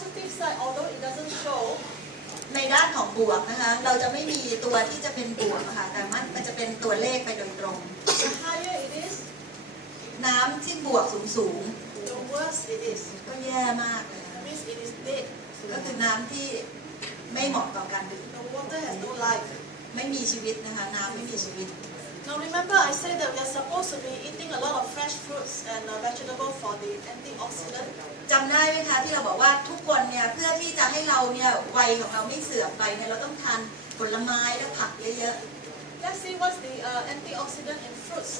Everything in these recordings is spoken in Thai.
positive side, although it doesn't show, ในด้านของบวกนะคะ เราจะไม่มีตัวที่จะเป็นบวกอะค่ะ แต่มันมันจะเป็นตัวเลขไปโดยตรง the higher it is, น้ำที่บวกสูงสูง the worse it is. ๆก็แย่มากเลยนะ That means it is dead. ก็คือน้ำที่ไม่เหมาะต่อการดื่ม The water has no life. ไม่มีชีวิตนะคะ น้ำไม่มีชีวิต Now remember I said that we are supposed to be eating a lot of fresh fruits and uh, vegetables for the antioxidant. จำได้ไหมคะที่เราบอกว่าทุกคนเนี่ยเพื่อที่จะให้เราเนี่ยวัยของเราไม่เสื่อมไปเนี่ยเราต้องทานผลไม้และผักเยอะ Let's see what's the uh, antioxidant in fruits.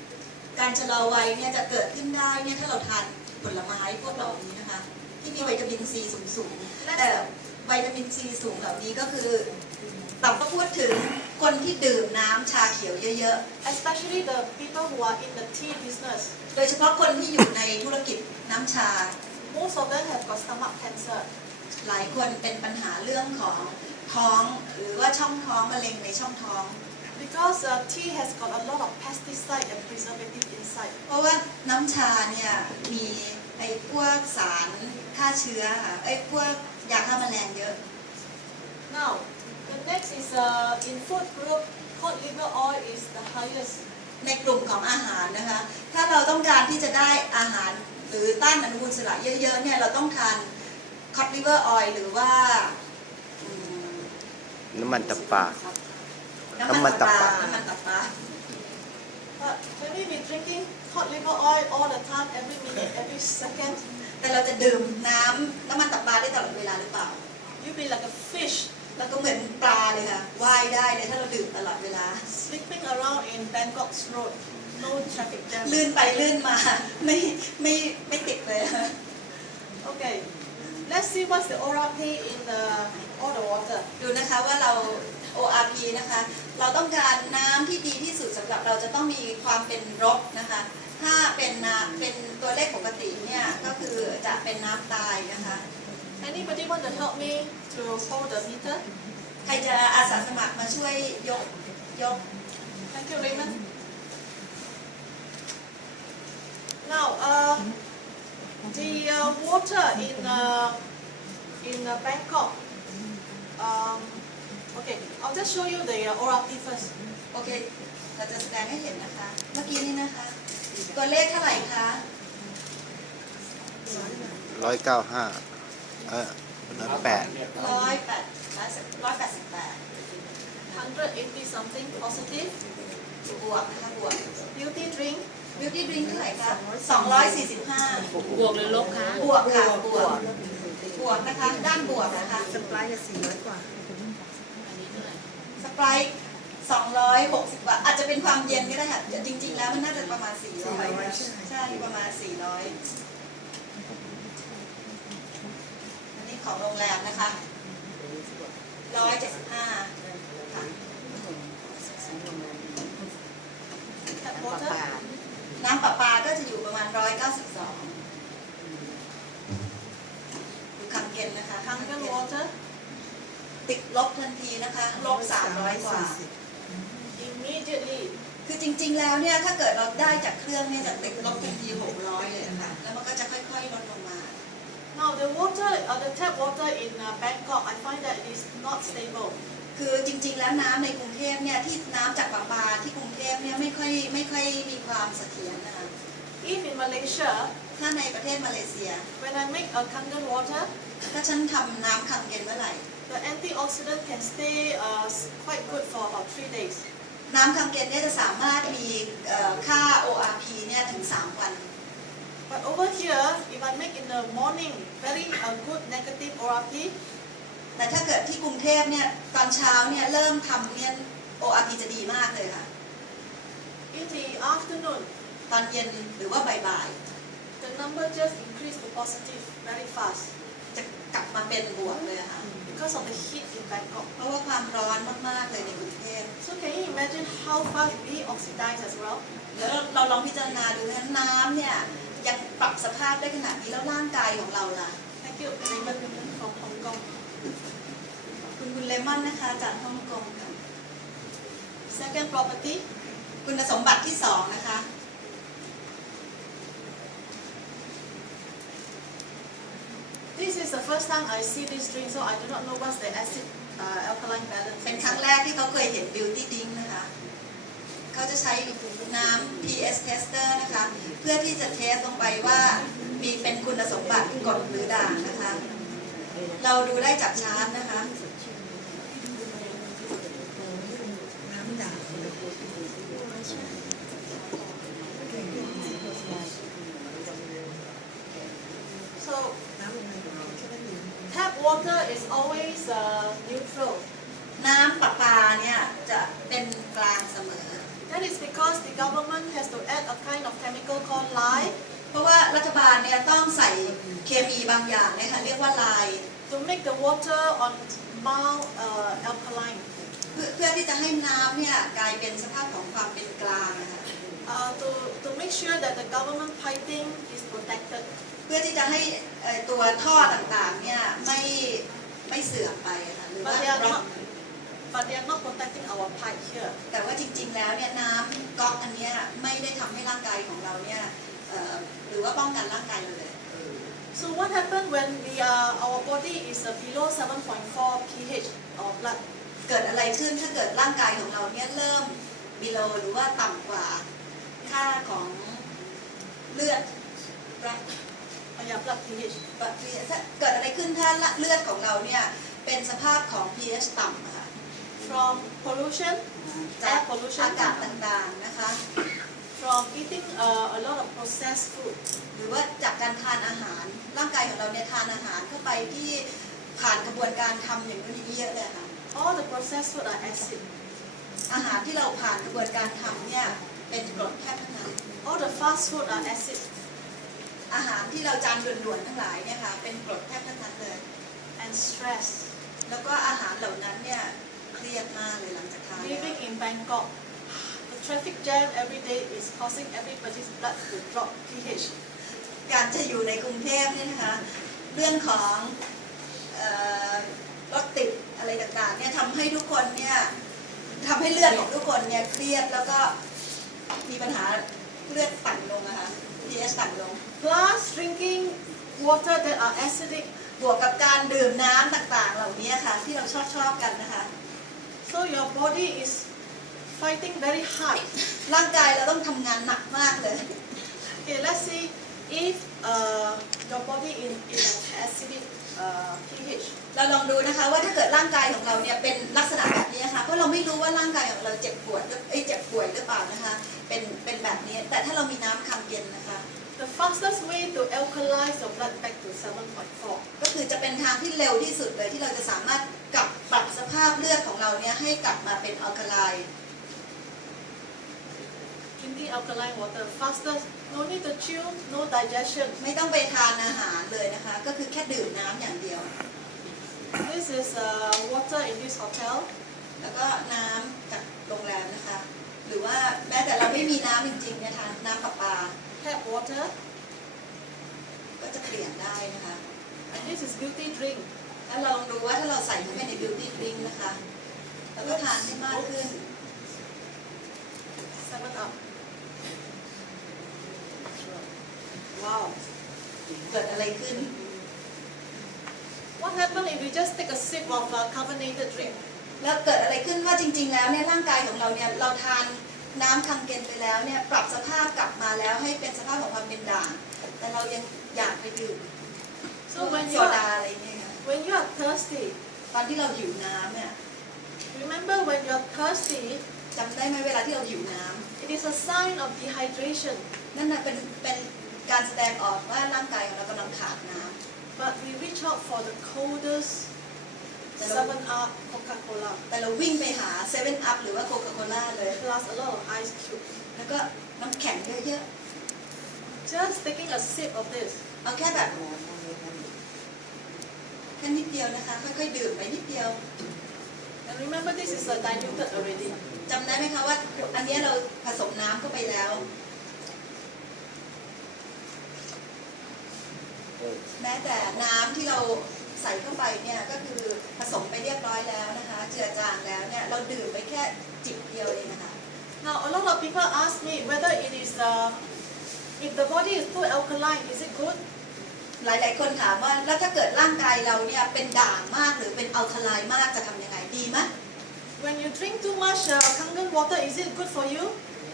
ๆการชะลอวัยเนี่ยจะเกิดขึ้นได้เนี่ยถ้าเราทานผลไม้พวกเหล่านี้นะคะที่มีวิตามินซีสูงๆแต่ วิตามินซีสูงเหล่านี้ก็คือต่ำก็พูดถึงคนที่ดื่มน้ำชาเขียวเยอะ Especially the people who are in the tea business. ๆ โดยเฉพาะคนที่อยู่ในธุรกิจน้ำชา Most of them have got stomach cancer. หลายคนเป็นปัญหาเรื่องของท้อง หรือว่าช่องท้องมะเร็งในช่องท้อง Because uh, tea has got a lot of pesticide and preservative inside. เพราะว่าน้ำชาเนี่ยมีไอ้พวกสารฆ่าเชื้อค่ะไอ้พวก ยาฆ่าแมลงเยอะ Now, the next is uh, in food group, cod liver oil is the highest. ในกลุ่มของอาหารนะคะ ถ้าเราต้องการที่จะได้อาหารหรือต้านอนุมูลอิสระเยอะๆเนี่ยเราต้องทานคอ d ลิเวอร์ออยหรือว่าอืมน้ำมันตับปลา น้ำน้ำมัมันนตับตับปปลาลาน้ำมันตับปลา But can we be drinking cod liver oil all the time, every minute, every second? แต่เราจะดื่มน้ำน้ำมันตับปลาได้ตลอดเวลาหรือเปล่า You be like a fish แล้วก็เหมือนปลาเลยค่ะว่ายได้เลยถ้าเราดื่มตลอดเวลา sleeping around in Bangkok's road. No traffic jam. ลื่นไปลื่นมาไม่ไม่ไม่ติดเลยค่ะ Okay, let's see what's the ORP in the all the water. ดูนะคะว่าเรา ORP นะคะ เราต้องการน้ำที่ดีที่สุดสำหรับเราจะต้องมีความเป็นรบนะคะ ถ้าเป็นน้ำเป็นตัวเลขปกติเนี่ยก็คือจะเป็นน้ำตายนะคะ Anybody want to help me to hold the meter? ใครจะอาสาสมัครมาช่วยยกยก Thank you, Raymond. Now, uh, the uh, water in uh, in uh, Bangkok. Um, okay, I'll just show you the uh, ORP first. โอเคเราจะแสดงให้เห็นนะคะ เมื่อกี้นี้นะคะ ตัวเลขเท่าไหร่คะร้อยเก้าห้าเออร้อยแปด ร้อยแปดร้อยแปดสิบแปด180 something positive. บวกนะคะบวก Beauty drink. beauty drink เท่าไหร่คะสองร้อยสี่สิบห้าบวกหรือลบคะบวกค่ะบวกบวกนะคะ ด้านบวกนะคะสปรายจะสี่ร้อยกว่า อันนี้เท่าไหร่สไปร์สองร้อย หกสิบบาทอาจจะเป็นความเย็นก็ได้ค่ะจริง ๆ แล้วมันน่าจะประมาณสี่ร้อย400ใช่ไหมใช่ประมาณสี่ร้อยอันนี้ของโรงแรมนะคะร้อยเจ็ดสิบห้าค่ะ Tap water. น้ำประปาก็จะอยู่ประมาณร้อยเก้าสิบสองดูคำเกณฑ์นะคะ Kangen water. ติดลบทันทีนะคะ ลบสามร้อยกว่า Immediately. คือจริง ๆ แล้วเนี่ยถ้าเกิดเราได้จากเครื่องเนี่ยจะติดลบทันทีหกร้อยเลยนะคะแล้วมันก็จะค่อยๆลดลงมา Now the water, uh, the tap water in uh, Bangkok, I find that it is not stable. คือจริง ๆ แล้วน้ำในกรุงเทพเนี่ยที่น้ำจากประปาที่กรุงเทพเนี่ยไม่ค่อยไม่ค่อยมีความเสถียรนะคะ If in Malaysia, ถ้าในประเทศมาเลเซีย when I make a Kangen water, ถ้าฉันทำน้ำคำเย็นเมื่อไหร่ the antioxidant can stay uh, s- quite good for about three days. น้ำคำเย็นเนี่ยจะสามารถมีเอ่อค่า ORP เนี่ยถึง 3 วัน But over here, if I make in the morning very uh, good negative ORP, แต่ถ้าเกิดที่กรุงเทพเนี่ยตอนเช้าเนี่ยเริ่มทำเนี่ย ORP จะดีมากเลยค่ะ in the afternoon, ตอนเย็นหรือว่าบ่าย the number just increase to positive very fast ๆจะกลับมาเป็นบวกเลยอะค่ะ because of the heat in Bangkok. เพราะว่าความร้อนมากๆเลยในกรุงเทพ So can you imagine how fast we oxidize as well? แล้วเราลองพิจารณาดูนะน้ำเนี่ยยังปรับสภาพได้ขนาดนี้แล้วร่างกายของเราล่ะ Thank you, Raymond from Hong Kong. คุณคุณเลมอนนะคะจากฮ่องกงค่ะ Second property, คุณสมบัติที่สองนะคะ this this is the first time I see this drink, so I do not know what's the acid uh, alkaline balance. เป็นครั้งแรกที่เขาเคยเห็น beauty drink นะคะเขาจะใช้น้ำ PS tester นะคะ เพื่อที่จะเทสลงไปว่ามีเป็นคุณสมบัติกดหรือด่างนะคะ เราดูได้จากชาร์ตนะคะ So tap water is always uh, neutral. น้ำประปาเนี่ยจะเป็นกลางเสมอ That is because the government has to add a kind of chemical called lye เพราะว่ารัฐ บาลเนี่ยต้องใส่เคมีบางอย่างเนี่ยค่ะเรียกว่าลาย to make the water on mild uh, alkaline. เพื่อเพื่อที่จะให้น้ำเนี่ยกลายเป็นสภาพของความเป็นกลางนะคะ Uh, to, to make sure that the government piping is protected. เพื่อที่จะให้เอ่อตัวท่อต่างๆเนี่ยไม่ไม่เสื่อมไปค่ะหรือ But ว่า they are not, but they are not protecting our pipe here. แต่ว่าจริงๆแล้วเนี่ยน้ำก๊อกอันเนี้ยไม่ได้ทำให้ร่างกายของเราเนี่ยเอ่อ หรือว่าป้องกันร่างกายเลย So what happens when we are, our body is below 7.4 pH of blood? เกิดอะไรขึ้นถ้าเกิดร่างกายของเราเนี่ยเริ่มบิโลหรือว่าต่ำกว่าค่าของเลือด blood Uh, yeah, blood pH. ถ้าเกิดอะไรขึ้นถ้าเลือดของเราเนี่ยเป็นสภาพของ pH ต่ำค่ะ From pollution, จาก air pollution, อากาศต่างๆนะคะ from eating uh, a lot of processed food, หรือว่าจากการทานอาหาร ร่างกายของเราเนี่ยทานอาหารเข้าไปที่ผ่านกระบวนการทำอย่างนี้เยอะเลยค่ะ all the processed food are acid. อาหารที่เราผ่านกระบวนการทำเนี่ยเป็นกรดแทบทั้งนั้น All the fast food are acid. อาหารที่เราจานด่วนๆทั้งหลายเนี่ยค่ะเป็นกรดแทบทั้งนั้นเลย And stress. แล้วก็อาหารเหล่านั้นเนี่ยเครียดมากเลยหลังจากทาน Living in Bangkok, traffic jam every day is causing everybody's blood to drop pH. การจะอยู่ในกรุงเทพเนี่ยนะคะเรื่องของเอ่อรถติดอะไรต่างๆเนี่ยทำให้ทุกคนเนี่ยทำให้เลือดของทุกคนเนี่ยเครียดแล้วก็มีปัญหาเลือดต่ำลงนะคะ pH ต่ำลง Plus drinking water that are acidic. บวกกับการดื่มน้ำต่างๆ เหล่านี้ค่ะที่เราชอบชอบๆกันนะคะ So your body is fighting very hard. ร่างกายเราต้องทำงานหนักมากเลย Okay, let's see if uh, your body in, in an acidic uh, pH. เราลองดูนะคะว่าถ้าเกิดร่างกายของเราเนี่ยเป็นลักษณะแบบนี้นะคะเพราะเราไม่รู้ว่าร่างกายของเราเจ็บปวดหรือเอ้ยเจ็บป่วยหรือเปล่านะคะเป็นเป็นแบบนี้แต่ถ้าเรามีน้ำคำเย็นนะคะ The fastest way to alkalize your blood back to 7.4 ก็คือจะเป็นทางที่เร็วที่สุดเลยที่เราจะสามารถกลับปรับสภาพเลือดของเราเนี่ยให้กลับมาเป็นอัลคาไลน์ drinking alkaline water fastest. No need to chew, no digestion. ไม่ต้องไปทานอาหารเลยนะคะ ก็คือแค่ดื่มน้ำอย่างเดียว This is uh, water in this hotel. แล้วก็น้ำจากโรงแรมนะคะ หรือว่าแม้แต่เราไม่มีน้ำจริงๆเนี่ยทานน้ำประปา Tap water. ก็จะเปลี่ยนได้นะคะ And this is beauty drink. แล้วเราลองดูว่าถ้าเราใส่เข้าไปใน beauty drink นะคะ แล้วก็ทานให้มากขึ้น Seven up. Wow. เกิดอะไรขึ้น What happens if you just take a sip of uh, carbonated drink? แล้วเกิดอะไรขึ้นว่าจริง ๆ แล้วเนี่ยร่างกายของเราเนี่ยเราทานน้ำคังเกนไปแล้วเนี่ยปรับสภาพกลับมาแล้วให้เป็นสภาพของความเป็นด่าง แต่เรายังอยากไปดื่ม So when โซ you ดา are, อะไรเนี่ยค่ะ when you are thirsty, ตอนที่เราหิวน้ำเนี่ย remember when you are thirsty, จำได้ไหมเวลาที่เราหิวน้ำ it is a sign of dehydration. นั่นน่ะเป็นเป็น การแสดงออกว่าร่างกายของเรากำลังขาดน้ But we reach out for the coldest Hello. 7 Up Coca-Cola ำแต่เราวิ่งไปหาเซเว่นอัพหรือว่าโคคาโคล่าเลย plus a lot of ice cube. แล้วก็น้ำแข็งเยอะ Just taking a sip of this. ๆเอาแค่แบบแค่นิดเดียวนะคะค่อยๆดื่มไปนิดเดียว And remember this is uh, diluted already. จำได้ไหมคะว่าอันเนี้ยเราผสมน้ำเข้าไปแล้ว แม้แต่น้ำที่เราใส่เข้าไปเนี่ยก็คือผสมไปเรียบร้อยแล้วนะคะ เจือจางแล้วเนี่ยเราดื่มไปแค่จิบเดียวเองนะคะ Now a lot of people ask me whether it is uh, if the body is too alkaline, is it good? หลายๆ คนถามว่าแล้วถ้าเกิดร่างกายเราเนี่ยเป็นด่างมากหรือเป็นอัลคาไลน์มากจะทำยังไงดีไหม When you drink too much uh, Kangen water, is it good for you?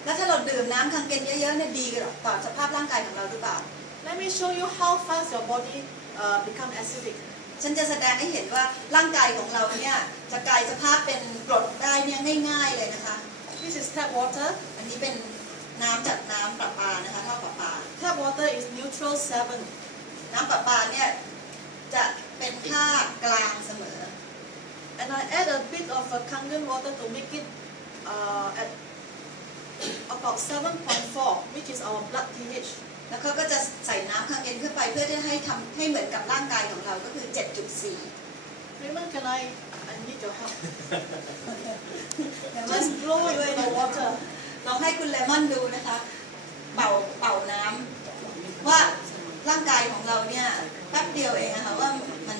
แล้วถ้าเราดื่มน้ำคังเกนเยอะๆเนี่ยดีต่อสภาพร่างกายของเราหรือเปล่า Let me show you how fast your body uh, become acidic. ฉันจะแสดงให้เห็นว่าร่างกายของเราเนี่ยจะกลายสภาพเป็นกรดได้เนี่ยง่ายๆเลยนะคะ This is tap water. อันนี้เป็นน้ำจากน้ำประปานะคะท่อประปา Tap water is neutral 7. น้ำประปาเนี่ยจะเป็นค่ากลางเสมอ And I add a bit of uh, Kangen water to make it uh, at about 7.4, which is our blood pH. แล้วเขาก็จะใส่น้ำคังเกนเข้าไปเพื่อที่ให้ทำให้เหมือนกับร่างกายของเราก็คือ 7.4 Raymond, can I? I need your help. Just blow it with the water. ลองให้คุณเลมอนดูนะคะ เป่าเป่าน้ำว่าร่างกายของเราเนี่ยแป๊บเดียวเองนะคะว่ามัน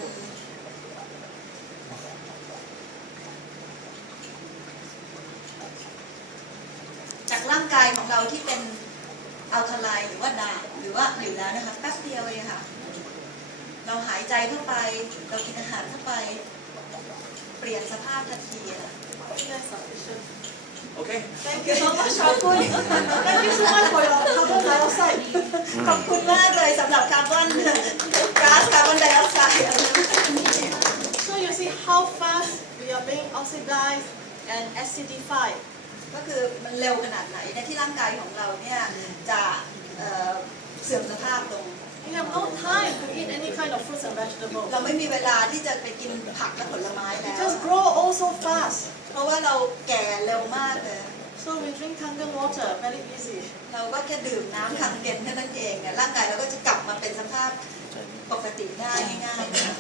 จากร่างกายของเราที่เป็นอัลคาไลน์หรือว่าด่างหรือว่าอยู่แล้วนะคะแป๊บเดียวเองค่ะ เราหายใจเข้าไป เรากินอาหารเข้าไป เปลี่ยนสภาพทันทีอะค่ะ That's sufficient. Okay. Thank you so much, Shakun. Thank you so much for your carbon dioxide. ขอบคุณมากเลยสำหรับคาร์บอนก๊าซคาร์บอนไดออกไซด์ So you see how fast we are being oxidized and acidified. ก็คือมันเร็วขนาดไหนเนยที่ร่างกายของเราเนี่ยจะเอ่อเสื่อมสภาพลง We have no time to eat any kind of fruits and vegetables. เราไม่มีเวลาที่จะไปกินผักและผลไม้ We แล้ว just grow old so fast. เพราะว่าเราแก่เร็วมากเลย So we drink Kangen water, very easy. เราก็แค่ดื่มน้ำคังเย็นแค่นั้นเองเนี่ยร่างกายเราก็จะกลับมาเป็นสภาพปกติได้ง่ายๆนะคะ